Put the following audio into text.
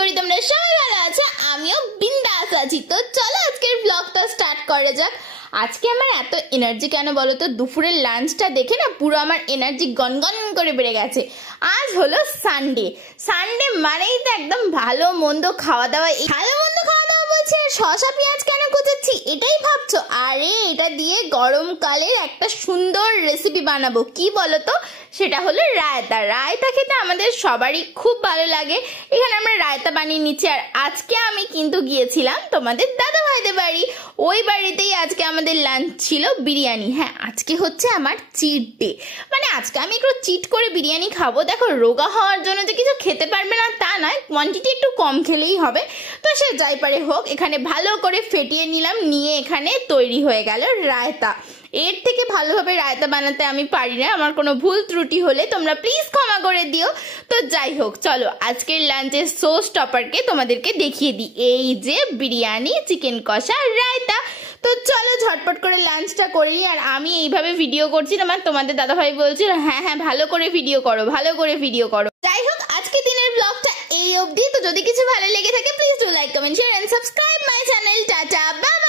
করি তোমরা সবাই ভালো আছো, আমিও বিন্দাস আছি। তো চলো আজকের ব্লগটা স্টার্ট করা যাক। আজকে আমার এত এনার্জি কেন বলো তো? দুপুরের লাঞ্চটা দেখে না পুরো আমার এনার্জি গনগন করে বেড়ে গেছে। আজ হলো সানডে। সানডে মানেই তো একদম ভালো মন্দ খাওয়া দাওয়া। ভালো মন্দ খাওয়া দাওয়া বলছি, আর শসা পেঁয়াজ কেন কুচাচ্ছি এটাই ভাবছো? আরে এটা দিয়ে গরমকালের একটা সুন্দর রেসিপি বানাবো। কি বলো তো? সেটা হলো রায়তা। রায়তা খেতে আমাদের সবারই খুব ভালো লাগে। এখানে আমরা রায়তা বানিয়ে নিচ্ছি। আর আজকে আমি কিন্তু গিয়েছিলাম তোমাদের দাদা ভাইদের বাড়ি। ওই বাড়িতেই আজকে আমাদের লাঞ্চ ছিল বিরিয়ানি। হ্যাঁ, আজকে হচ্ছে আমার চিট ডে। মানে আজকে আমি একটু চিট করে বিরিয়ানি খাবো। দেখো, রোগা হওয়ার জন্য যে কিছু খেতে পারবে না তা নয়, কোয়ান্টিটি একটু কম খেলেই হবে। তো সে যাই পারে হোক, এখানে ভালো করে ফেটিয়ে নিলাম, নিয়ে এখানে তৈরি হয়ে গেল রায়তা। এর থেকে ভালোভাবে রায়তা বানাতে আমি পারি না। আমার কোনো ভুল ত্রুটি হলে তোমরা প্লিজ ক্ষমা করে দিও। তো যাই হোক, চলো আজকের লাঞ্চের শো স্টপারকে তোমাদেরকে দেখিয়ে দিই। এই যে বিরিয়ানি, চিকেন কষা, রায়তা। তো চলো ঝটপট করে লাঞ্চটা করি। আর আমি এইভাবে ভিডিও করছি, তোমাদের দাদাভাই বলছে হ্যাঁ হ্যাঁ ভালো করে ভিডিও করো, ভালো করে ভিডিও করো। যাই হোক, আজকে দিনের ব্লগটা এই অবধি। তো যদি কিছু ভালো লেগে থাকে please do like, comment, share and subscribe my channel. Tata, by.